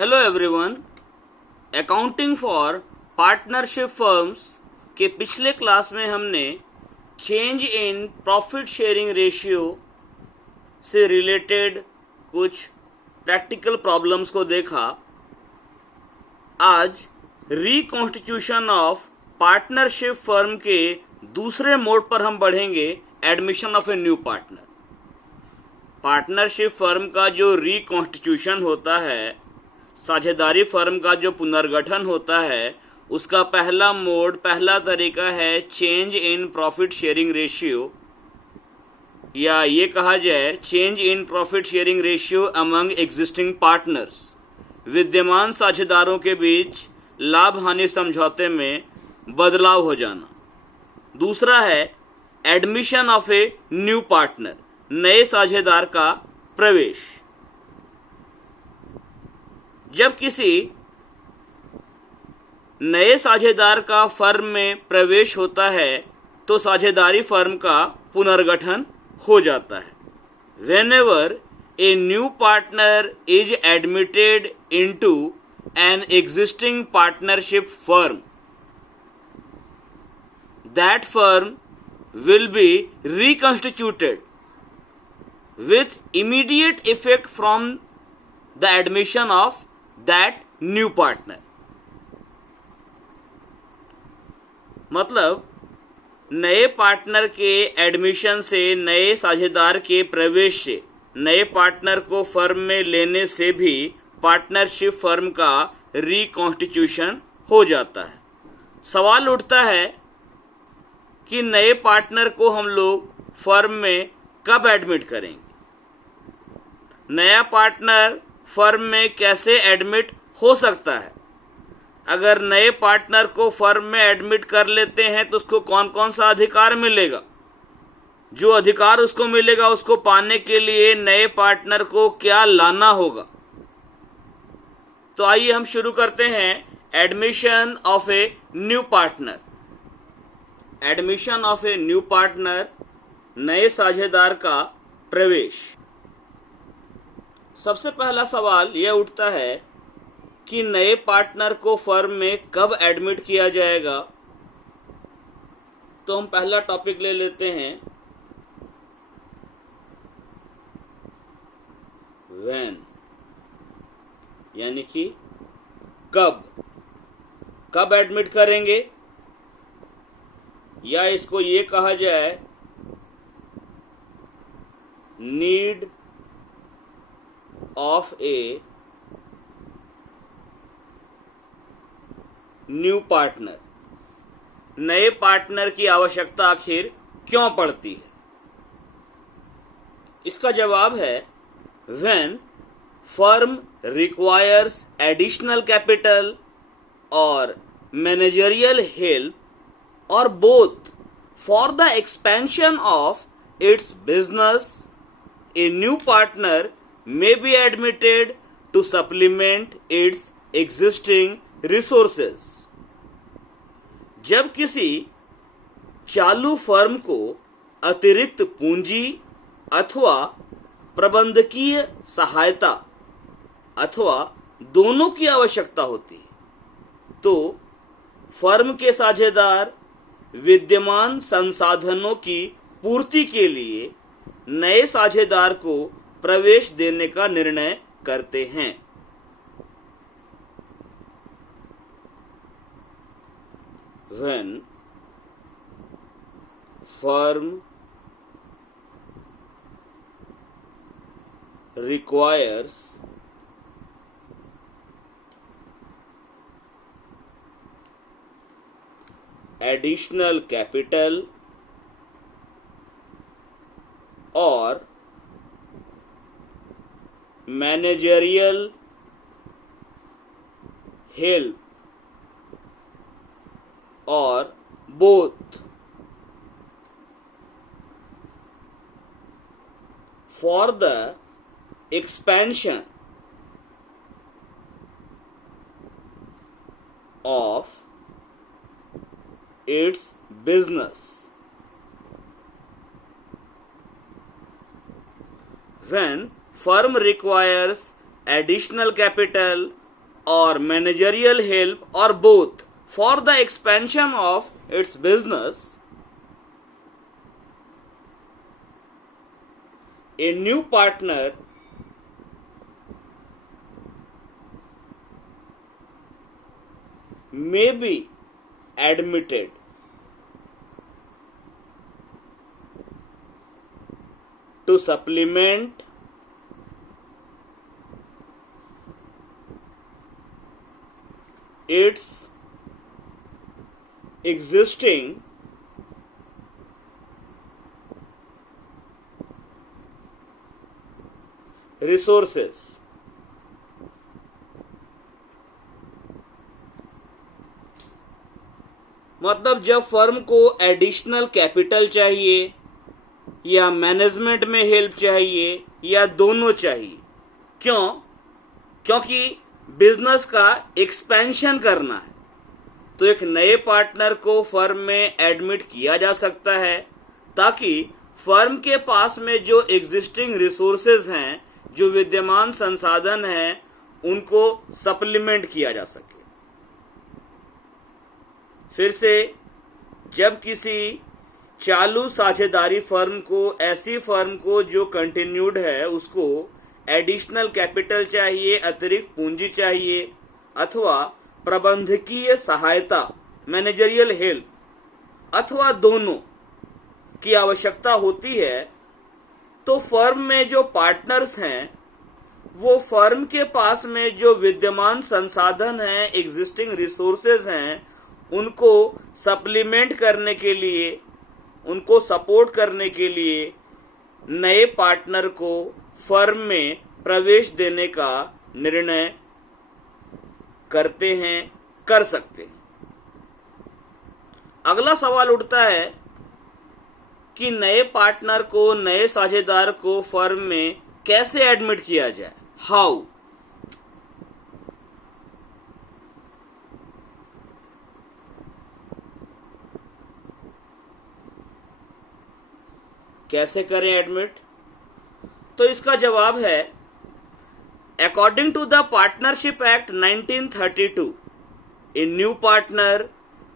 Hello everyone. Accounting for partnership firms के पिछले class में हमने change in profit sharing ratio से रिलेटेड कुछ प्रैक्टिकल प्रॉब्लम्स को देखा। आज रिकॉन्स्टिट्यूशन ऑफ पार्टनरशिप फर्म के दूसरे मोड पर हम बढ़ेंगे, admission of A new partner. Partnership firm का जो रिकॉन्स्टिट्यूशन होता है, साझेदारी फर्म का जो पुनर्गठन होता है, उसका पहला तरीका है change in profit sharing ratio, या ये कहा जाए change in profit sharing ratio among existing partners. विद्यमान साझेदारों के बीच लाभ हानि समझौते में बदलाव हो जाना। दूसरा है admission of A new partner, नए साझेदार का प्रवेश। जब किसी नए साझेदार का फर्म में प्रवेश होता है तो साझेदारी फर्म का पुनर्गठन हो जाता है। Whenever a new partner is admitted into an existing partnership firm, that firm will be reconstituted with immediate effect from the admission of that new partner। मतलब नए पार्टनर के एडमिशन से, नए साझेदार के प्रवेश से, नए पार्टनर को फर्म में लेने से भी पार्टनरशिप फर्म का रिकॉन्स्टिट्यूशन हो जाता है। सवाल उठता है कि नए पार्टनर को हम लोग फर्म में कब एडमिट करेंगे? नया पार्टनर फर्म में कैसे एडमिट हो सकता है? अगर नए पार्टनर को फर्म में एडमिट कर लेते हैं तो उसको कौन कौन सा अधिकार मिलेगा? जो अधिकार उसको मिलेगा उसको पाने के लिए नए पार्टनर को क्या लाना होगा? तो आइए हम शुरू करते हैं admission of A new partner. Admission of A new partner, नए साझेदार का प्रवेश। सबसे पहला सवाल यह उठता है कि नए पार्टनर को फर्म में कब एडमिट किया जाएगा। तो हम पहला टॉपिक ले लेते हैं व्हेन, यानी कि कब एडमिट करेंगे, या इसको ये कहा जाए need of A new partner. नए पार्टनर की आवश्यकता आखिर क्यों पड़ती है? इसका जवाब है when firm requires additional capital और मैनेजरियल हेल्प और both for the expansion of its business, A new partner may be admitted to supplement its existing resources। जब किसी चालू फर्म को अतिरिक्त पूंजी अथवा प्रबंधकीय सहायता अथवा दोनों की आवश्यकता होती है तो फर्म के साझेदार विद्यमान संसाधनों की पूर्ति के लिए नए साझेदार को प्रवेश देने का निर्णय करते हैं। When firm requires additional capital or managerial help or both for the expansion of its business। When firm requires additional capital or managerial help or both for the expansion of its business, a new partner may be admitted to supplement its existing resources. मतलब जब firm को additional capital चाहिए या management में help चाहिए या दोनों चाहिए, क्योंकि बिजनेस का एक्सपेंशन करना है, तो एक नए पार्टनर को फर्म में एडमिट किया जा सकता है ताकि फर्म के पास में जो एग्जिस्टिंग रिसोर्सेज हैं, जो विद्यमान संसाधन हैं, उनको सप्लीमेंट किया जा सके। फिर से, जब किसी चालू साझेदारी फर्म को, ऐसी फर्म को जो कंटिन्यूड है, उसको एडिशनल कैपिटल चाहिए, अतिरिक्त पूंजी चाहिए, अथवा प्रबंधकीय सहायता, मैनेजरियल हेल्प, अथवा दोनों की आवश्यकता होती है, तो फर्म में जो पार्टनर्स हैं वो फर्म के पास में जो विद्यमान संसाधन हैं, एग्जिस्टिंग रिसोर्सेज हैं, उनको सप्लीमेंट करने के लिए, उनको सपोर्ट करने के लिए नए पार्टनर को फर्म में प्रवेश देने का निर्णय करते हैं, कर सकते हैं। अगला सवाल उठता है कि नए पार्टनर को, नए साझेदार को फर्म में कैसे एडमिट किया जाए, हाउ। कैसे करें एडमिट? तो इसका जवाब है, according to the partnership act 1932, a new partner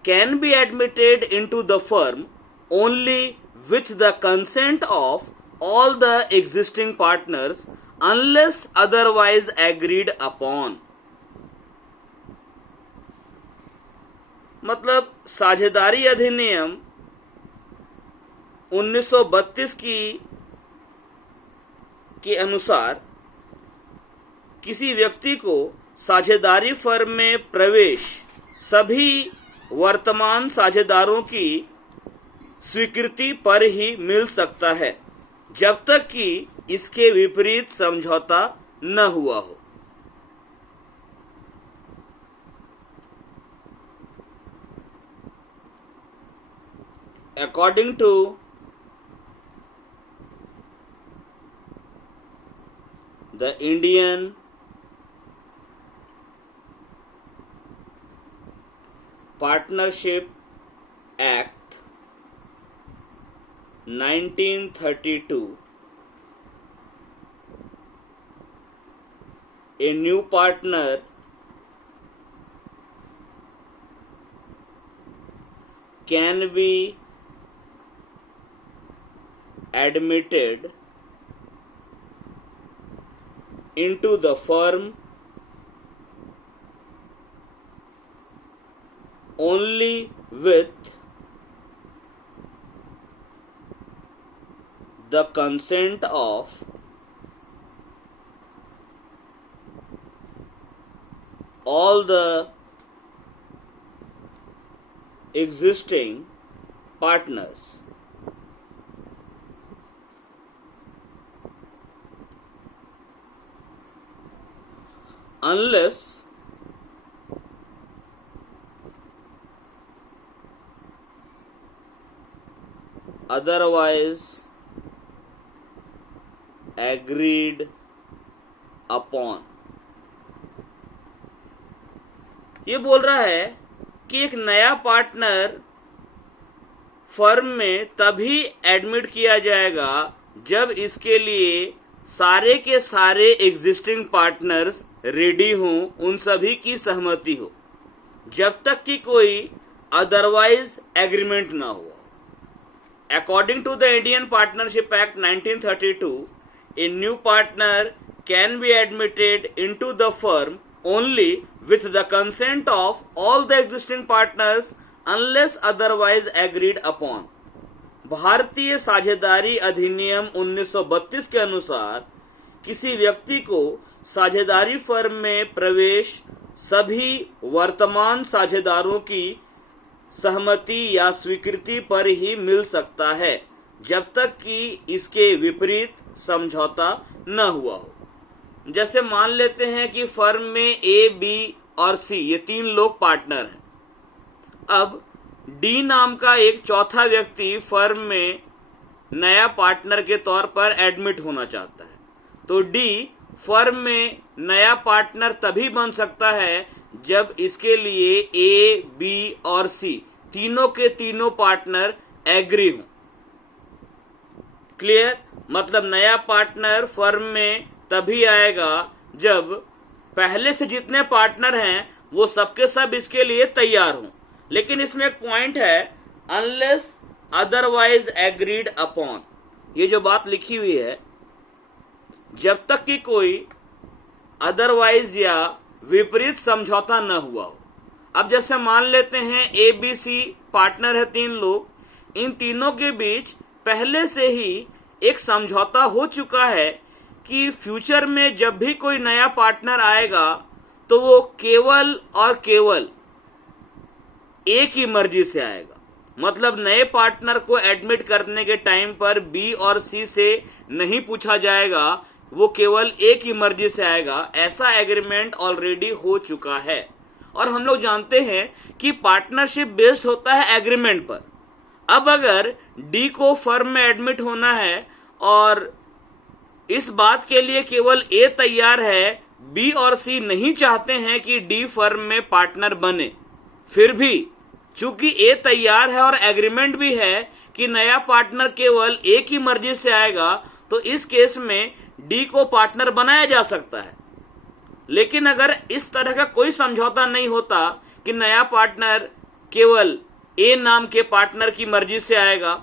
can be admitted into the firm only with the consent of all the existing partners unless otherwise agreed upon। मतलब साझेदारी अधिनियम 1932 के अनुसार किसी व्यक्ति को साझेदारी फर्म में प्रवेश सभी वर्तमान साझेदारों की स्वीकृति पर ही मिल सकता है, जब तक कि इसके विपरीत समझौता न हुआ हो। According to the Indian Partnership Act 1932, a new partner can be admitted into the firm only with the consent of all the existing partners। Unless otherwise agreed upon। ये बोल रहा है कि एक नया पार्टनर फर्म में तभी एडमिट किया जाएगा जब इसके लिए सारे के सारे एग्जिस्टिंग पार्टनर्स रेडी हों उन सभी की सहमति हो, जब तक कि कोई अदरवाइज एग्रीमेंट ना हो। According to the Indian Partnership Act 1932, a new partner can be admitted into the firm only with the consent of all the existing partners unless otherwise agreed upon. भारतीय साझेदारी अधिनियम 1932 के अनुसार किसी व्यक्ति को साझेदारी फर्म में प्रवेश सभी वर्तमान साझेदारों की सहमति या स्वीकृति पर ही मिल सकता है, जब तक कि इसके विपरीत समझौता न हुआ हो। जैसे मान लेते हैं कि फर्म में ए, बी और सी ये 3 लोग पार्टनर हैं। अब डी नाम का एक चौथा व्यक्ति फर्म में नया पार्टनर के तौर पर एडमिट होना चाहता है, तो डी फर्म में नया पार्टनर तभी बन सकता है जब इसके लिए ए, बी और सी तीनों के तीनों पार्टनर एग्री हों। क्लियर? मतलब नया पार्टनर फर्म में तभी आएगा जब पहले से जितने पार्टनर हैं वो सबके सब इसके लिए तैयार हों। लेकिन इसमें एक पॉइंट है, अनलेस अदरवाइज एग्रीड अपॉन। ये जो बात लिखी हुई है, जब तक कि कोई अदरवाइज या विपरीत समझौता न हुआ हो। अब जैसे मान लेते हैं ए, बी, सी पार्टनर है 3 लोग, इन तीनों के बीच पहले से ही एक समझौता हो चुका है कि फ्यूचर में जब भी कोई नया पार्टनर आएगा तो वो केवल और केवल ए की मर्जी से आएगा। मतलब नए पार्टनर को एडमिट करने के टाइम पर बी और सी से नहीं पूछा जाएगा, वो केवल ए की मर्जी से आएगा। ऐसा एग्रीमेंट ऑलरेडी हो चुका है। और हम लोग जानते हैं कि पार्टनरशिप बेस्ड होता है एग्रीमेंट पर। अब अगर डी को फर्म में एडमिट होना है और इस बात के लिए केवल ए तैयार है, बी और सी नहीं चाहते हैं कि डी फर्म में पार्टनर बने, फिर भी चूंकि ए तैयार है और एग्रीमेंट भी है कि नया पार्टनर केवल ए की मर्जी से आएगा, तो इस केस में डी को पार्टनर बनाया जा सकता है। लेकिन अगर इस तरह का कोई समझौता नहीं होता कि नया पार्टनर केवल ए नाम के पार्टनर की मर्जी से आएगा,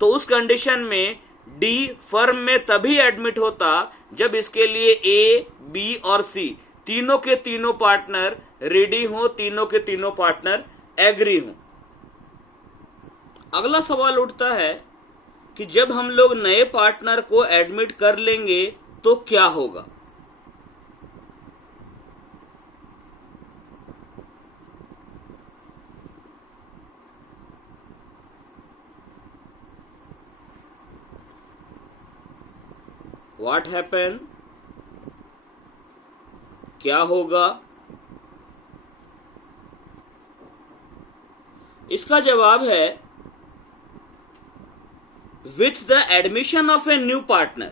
तो उस कंडीशन में डी फर्म में तभी एडमिट होता जब इसके लिए ए, बी और सी तीनों के तीनों पार्टनर रेडी हो, तीनों के तीनों पार्टनर एग्री हो। अगला सवाल उठता है कि जब हम लोग नए पार्टनर को एडमिट कर लेंगे तो क्या होगा? What happened? क्या होगा? इसका जवाब है, with the admission of a new partner,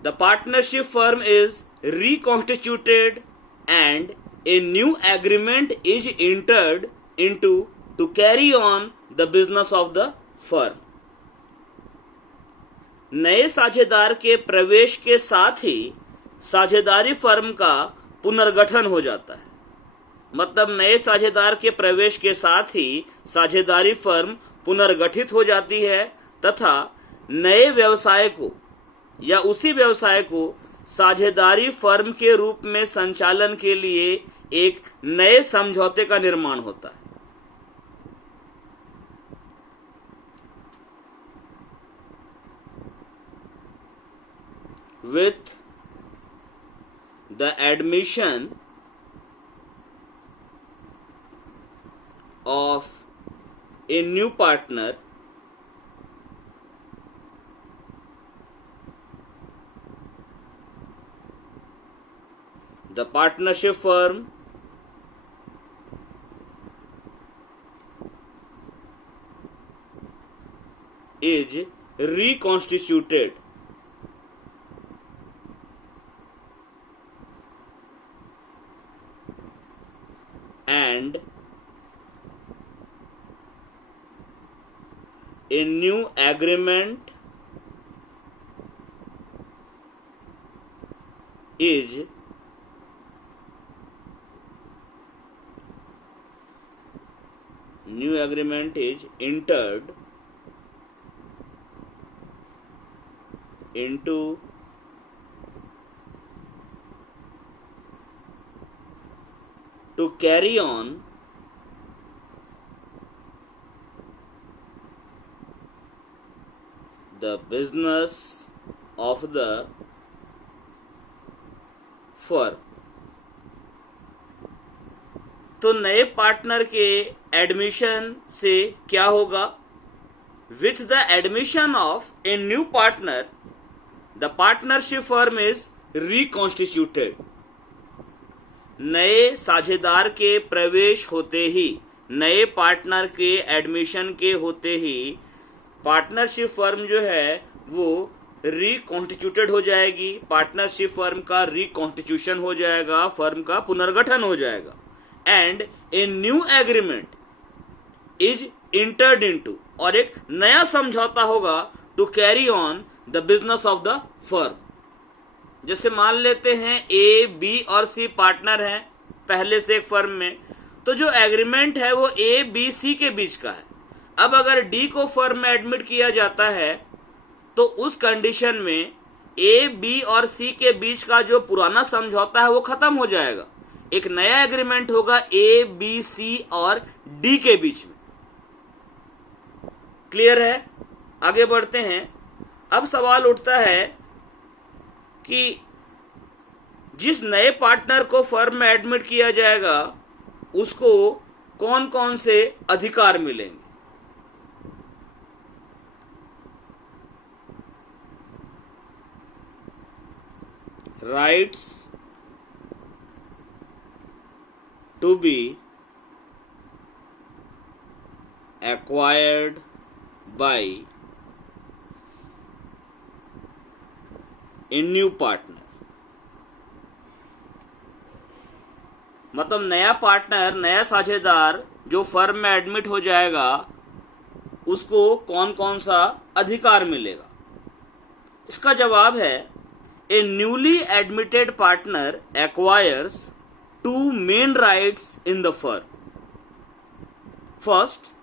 the partnership firm is reconstituted and a new agreement is entered into to carry on the business of the firm. नए साझेदार के प्रवेश के साथ ही साझेदारी फर्म का पुनर्गठन हो जाता है। मतलब नए साझेदार के प्रवेश के साथ ही साझेदारी फर्म पुनर्गठित हो जाती है तथा नए व्यवसाय को या उसी व्यवसाय को साझेदारी फर्म के रूप में संचालन के लिए एक नए समझौते का निर्माण होता है। With the admission of a new partner, the partnership firm is reconstituted and a new agreement is new agreement is entered into to carry on the business of the firm। तो नए पार्टनर के admission से क्या होगा? With the admission of A new partner the partnership firm is reconstituted. नए साझेदार के प्रवेश होते ही, नए पार्टनर के एडमिशन के होते ही पार्टनरशिप फर्म जो है वो रिकॉन्स्टिट्यूटेड हो जाएगी। पार्टनरशिप फर्म का रिकॉन्स्टिट्यूशन हो जाएगा, फर्म का पुनर्गठन हो जाएगा। And a new agreement is entered into, और एक नया समझौता होगा to carry on the business of the firm. जैसे मान लेते हैं ए, बी और सी पार्टनर हैं पहले से एक फर्म में, तो जो एग्रीमेंट है वो ए, बी, सी के बीच का है। अब अगर डी को फर्म में एडमिट किया जाता है तो उस कंडीशन में ए, बी और सी के बीच का जो पुराना समझौता है वो खत्म हो जाएगा। एक नया एग्रीमेंट होगा ए, बी, सी और डी के बीच में। क्लियर है? आगे बढ़ते हैं। अब सवाल उठता है कि जिस नए पार्टनर को फर्म में एडमिट किया जाएगा उसको कौन कौन से अधिकार मिलेंगे? Rights to be acquired by a new partner. मतलब नया पार्टनर, नया साझेदार जो फर्म में एडमिट हो जाएगा उसको कौन कौन सा अधिकार मिलेगा? इसका जवाब है a newly admitted partner acquires two main rights in the firm. First,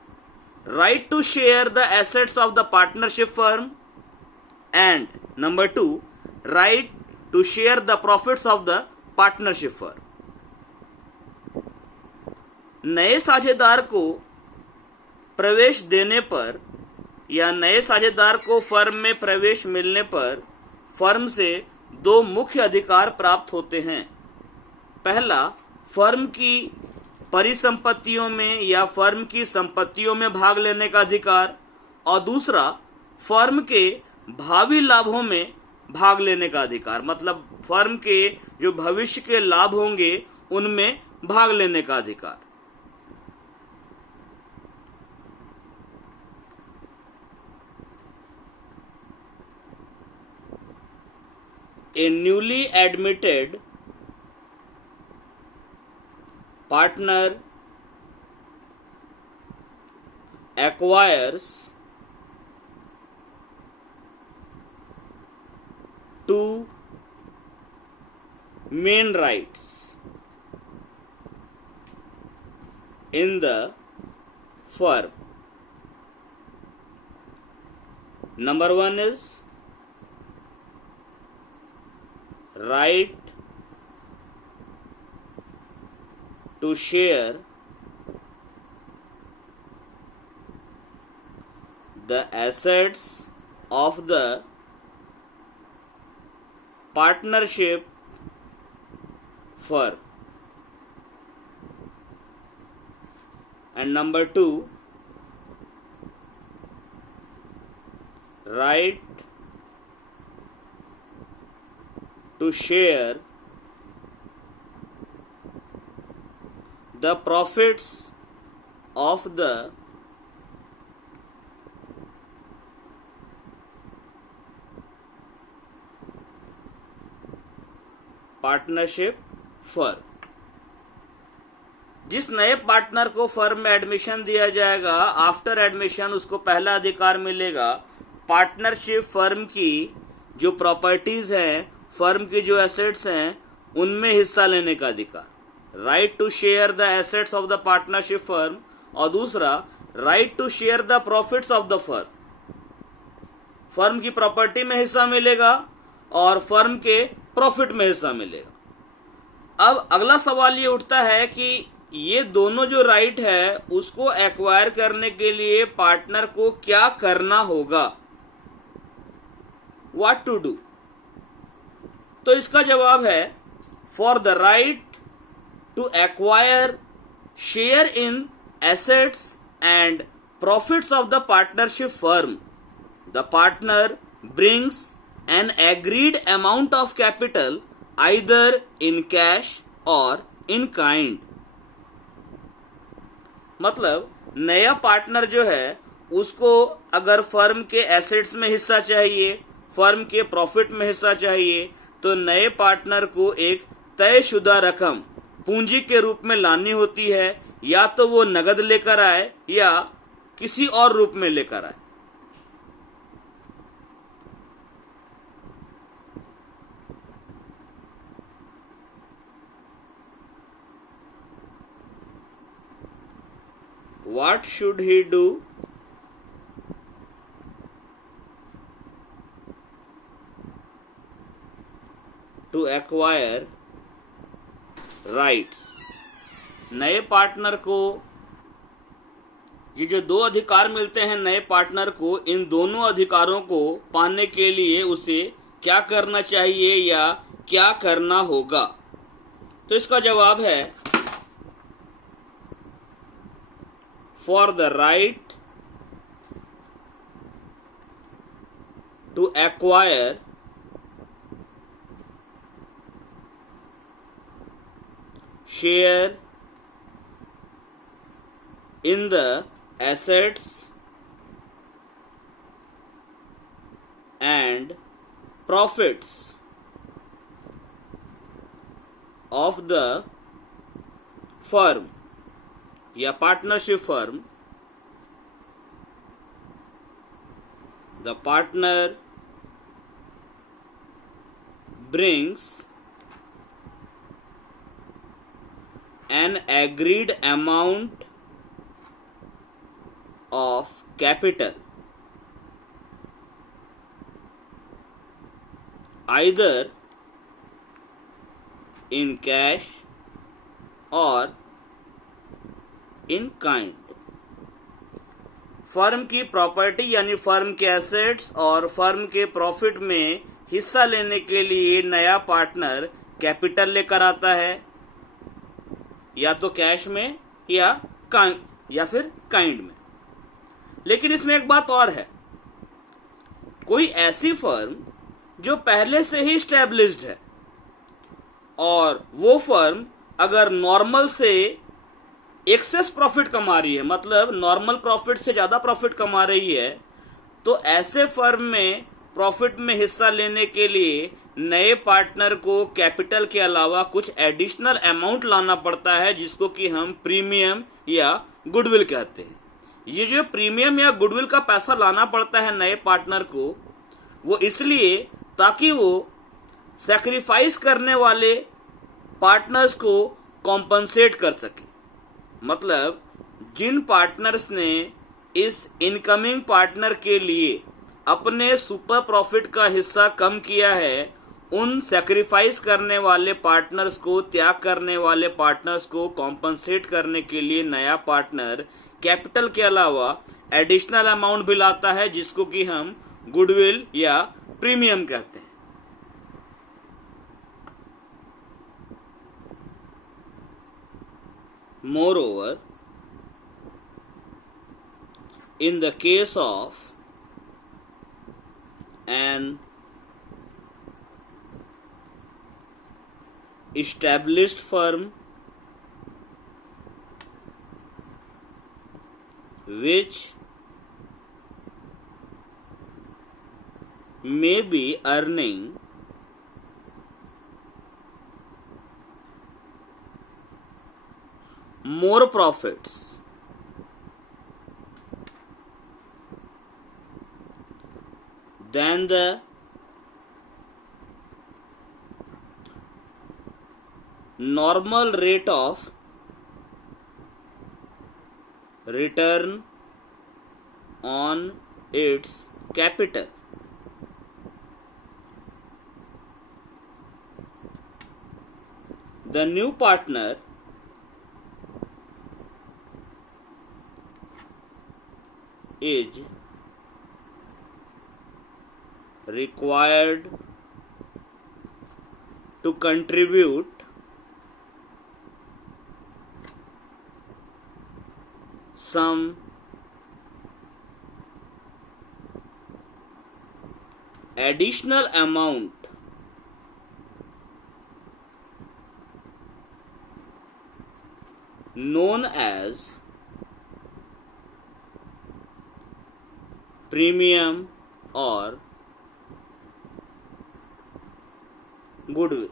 right to share the assets of the partnership firm, and number 2, right to share the profits of the partnership firm। नए साझेदार को प्रवेश देने पर या नए साझेदार को फर्म में प्रवेश मिलने पर फर्म से दो मुख्य अधिकार प्राप्त होते हैं। पहला, फर्म की परिसंपत्तियों में या फर्म की संपत्तियों में भाग लेने का अधिकार, और दूसरा, फर्म के भावी लाभों में भाग लेने का अधिकार। मतलब फर्म के जो भविष्य के लाभ होंगे उनमें भाग लेने का अधिकार। A newly admitted partner acquires two main rights in the firm. Number 1 is right to share the assets of the partnership firm, and number 2, right to share the profits of the partnership firm. जिस नए partner को firm में admission दिया जाएगा, after admission उसको पहला अधिकार मिलेगा पार्टनरशिप फर्म की जो प्रॉपर्टीज हैं, फर्म की जो एसेट्स हैं, उनमें हिस्सा लेने का अधिकार। Right to share the assets of the partnership firm, और दूसरा right to share the profits of the firm, firm की प्रॉपर्टी में हिस्सा मिलेगा और फर्म के प्रॉफिट में हिस्सा मिलेगा। अब अगला सवाल ये उठता है कि ये दोनों जो राइट है उसको एक्वायर करने के लिए पार्टनर को क्या करना होगा, व्हाट टू डू। तो इसका जवाब है for the right to acquire share in assets and profits of the partnership firm, the partner brings an agreed amount of capital either in cash और इन काइंड। मतलब नया पार्टनर जो है उसको अगर फर्म के एसेट्स में हिस्सा चाहिए, फर्म के प्रॉफिट में हिस्सा चाहिए, तो नए पार्टनर को एक तयशुदा रकम पूंजी के रूप में लानी होती है, या तो वो नगद लेकर आए या किसी और रूप में लेकर आए। What should he do? To acquire rights? नए पार्टनर को ये जो दो अधिकार मिलते हैं नए पार्टनर को, इन दोनों अधिकारों को पाने के लिए उसे क्या करना चाहिए या क्या करना होगा। तो इसका जवाब है for the right to acquire share in the assets and profits of the firm या partnership firm, the partner brings an agreed amount of capital either in cash और इन काइंड। फर्म की प्रॉपर्टी यानी firm के assets और firm के profit में हिस्सा लेने के लिए नया पार्टनर कैपिटल लेकर आता है, या तो कैश में या फिर काइंड में। लेकिन इसमें एक बात और है, कोई ऐसी फर्म जो पहले से ही स्टैब्लिश्ड है और वो फर्म अगर नॉर्मल से एक्सेस प्रॉफिट कमा रही है, मतलब नॉर्मल प्रॉफिट से ज्यादा प्रॉफिट कमा रही है, तो ऐसे फर्म में प्रॉफिट में हिस्सा लेने के लिए नए पार्टनर को कैपिटल के अलावा कुछ एडिशनल अमाउंट लाना पड़ता है, जिसको कि हम प्रीमियम या गुडविल कहते हैं। ये जो प्रीमियम या गुडविल का पैसा लाना पड़ता है नए पार्टनर को, वो इसलिए ताकि वो सैक्रिफाइस करने वाले पार्टनर्स को कॉम्पनसेट कर सके। मतलब जिन पार्टनर्स ने इस इनकमिंग पार्टनर के लिए अपने सुपर प्रॉफिट का हिस्सा कम किया है, उन सैक्रिफाइस करने वाले पार्टनर्स को, त्याग करने वाले पार्टनर्स को कॉम्पनसेट करने के लिए नया पार्टनर कैपिटल के अलावा एडिशनल अमाउंट भी लाता है, जिसको कि हम गुडविल या प्रीमियम कहते हैं। Moreover, in the case of an established firm which may be earning more profits than the normal rate of return on its capital. The new partner is required to contribute some additional amount known as premium or goodwill.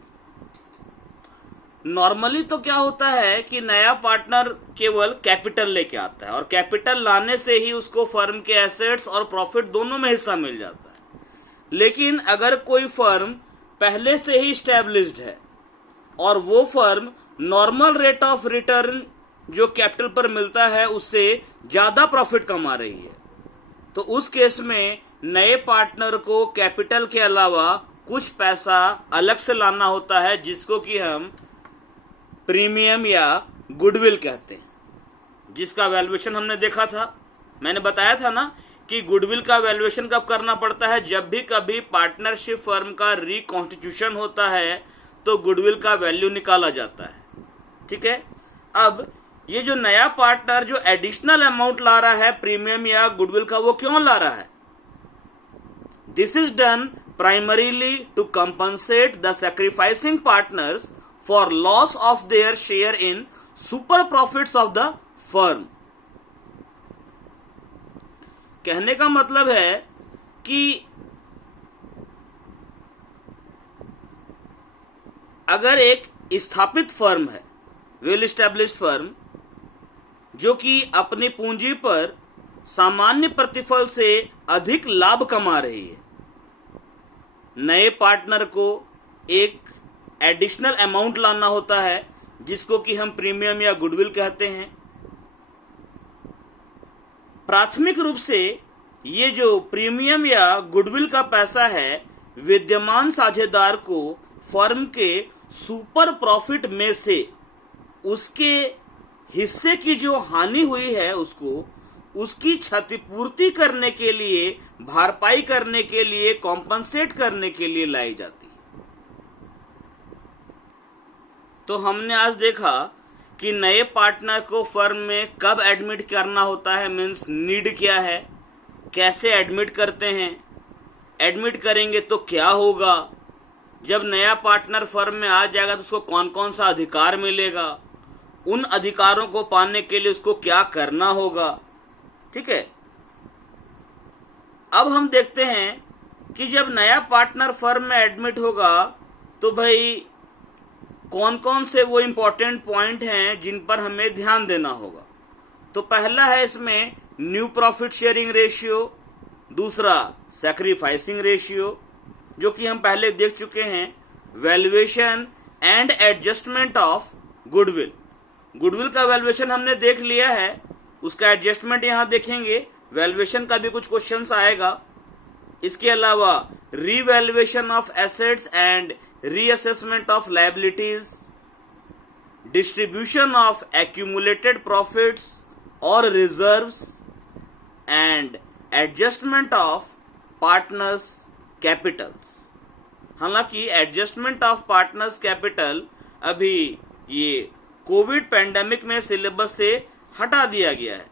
Normally तो क्या होता है कि नया partner केवल capital लेके आता है और कैपिटल लाने से ही उसको फर्म के एसेट्स और प्रॉफिट दोनों में हिस्सा मिल जाता है। लेकिन अगर कोई फर्म पहले से ही स्टैब्लिश्ड है और वो firm normal rate of return जो कैपिटल पर मिलता है उससे ज्यादा प्रॉफिट कमा रही है, तो उस केस में नए पार्टनर को कैपिटल के अलावा कुछ पैसा अलग से लाना होता है, जिसको कि हम प्रीमियम या गुडविल कहते हैं, जिसका वैल्यूएशन हमने देखा था। मैंने बताया था ना कि गुडविल का वैल्यूएशन कब करना पड़ता है, जब भी कभी पार्टनरशिप फर्म का रिकॉन्स्टिट्यूशन होता है तो गुडविल का वैल्यू निकाला जाता है। ठीक है, अब ये जो नया पार्टनर जो एडिशनल अमाउंट ला रहा है प्रीमियम या गुडविल का, वो क्यों ला रहा है? This is done primarily to compensate the sacrificing partners for loss of their share in super profits of the firm। कहने का मतलब है कि अगर एक स्थापित फर्म है, वेल एस्टैब्लिश्ड फर्म, जो कि अपनी पूंजी पर सामान्य प्रतिफल से अधिक लाभ कमा रही है, नए पार्टनर को एक एडिशनल अमाउंट लाना होता है जिसको कि हम प्रीमियम या गुडविल कहते हैं। प्राथमिक रूप से ये जो प्रीमियम या गुडविल का पैसा है विद्यमान साझेदार को फर्म के सुपर प्रॉफिट में से उसके हिस्से की जो हानि हुई है उसकी क्षतिपूर्ति करने के लिए, भरपाई करने के लिए, कॉम्पनसेट करने के लिए लाई जाती है। तो हमने आज देखा कि नए पार्टनर को फर्म में कब एडमिट करना होता है, मीन्स नीड क्या है, कैसे एडमिट करते हैं, एडमिट करेंगे तो क्या होगा, जब नया पार्टनर फर्म में आ जाएगा तो उसको कौन कौन सा अधिकार मिलेगा, उन अधिकारों को पाने के लिए उसको क्या करना होगा। ठीक है, अब हम देखते हैं कि जब नया पार्टनर फर्म में एडमिट होगा तो भाई कौन कौन से वो इंपॉर्टेंट पॉइंट हैं जिन पर हमें ध्यान देना होगा। तो पहला है इसमें न्यू प्रॉफिट शेयरिंग रेशियो, दूसरा सैक्रिफाइसिंग रेशियो जो कि हम पहले देख चुके हैं, valuation and adjustment of goodwill. Goodwill का वैल्यूएशन हमने देख लिया है, उसका एडजस्टमेंट यहां देखेंगे, वैल्यूएशन का भी कुछ क्वेश्चंस आएगा। इसके अलावा revaluation of assets and reassessment of liabilities, distribution of accumulated profits और reserves and adjustment of partners capitals. हालांकि एडजस्टमेंट ऑफ पार्टनर्स कैपिटल अभी ये कोविड पैंडेमिक में सिलेबस से हटा दिया गया है।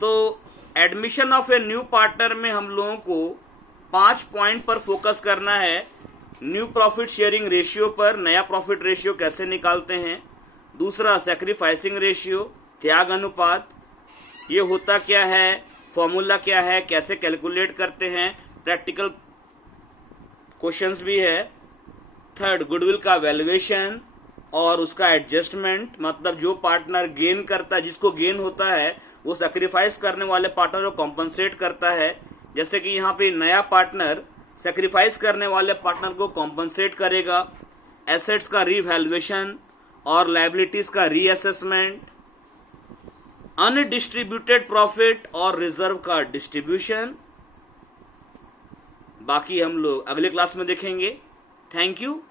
तो admission of A new partner में हम लोगों को 5 पॉइंट पर फोकस करना है। न्यू प्रॉफिट शेयरिंग रेशियो पर, नया प्रॉफिट रेशियो कैसे निकालते हैं, दूसरा सैक्रिफाइसिंग रेशियो, त्याग अनुपात, ये होता क्या है, फॉर्मूला क्या है, कैसे कैलकुलेट करते हैं, प्रैक्टिकल क्वेश्चंस भी है। थर्ड, गुडविल का वैल्यूएशन और उसका एडजस्टमेंट, मतलब जो पार्टनर गेन करता है, जिसको गेन होता है वो सैक्रिफाइस करने वाले पार्टनर को कॉम्पनसेट करता है। जैसे कि यहाँ पे नया पार्टनर सैक्रिफाइस करने वाले पार्टनर को कॉम्पनसेट करेगा। एसेट्स का रीवैल्यूएशन और लायबिलिटीज का रीअसेसमेंट। अनडिस्ट्रीब्यूटेड प्रॉफिट और रिजर्व का डिस्ट्रीब्यूशन। बाकी हम लोग अगले क्लास में देखेंगे। Thank you.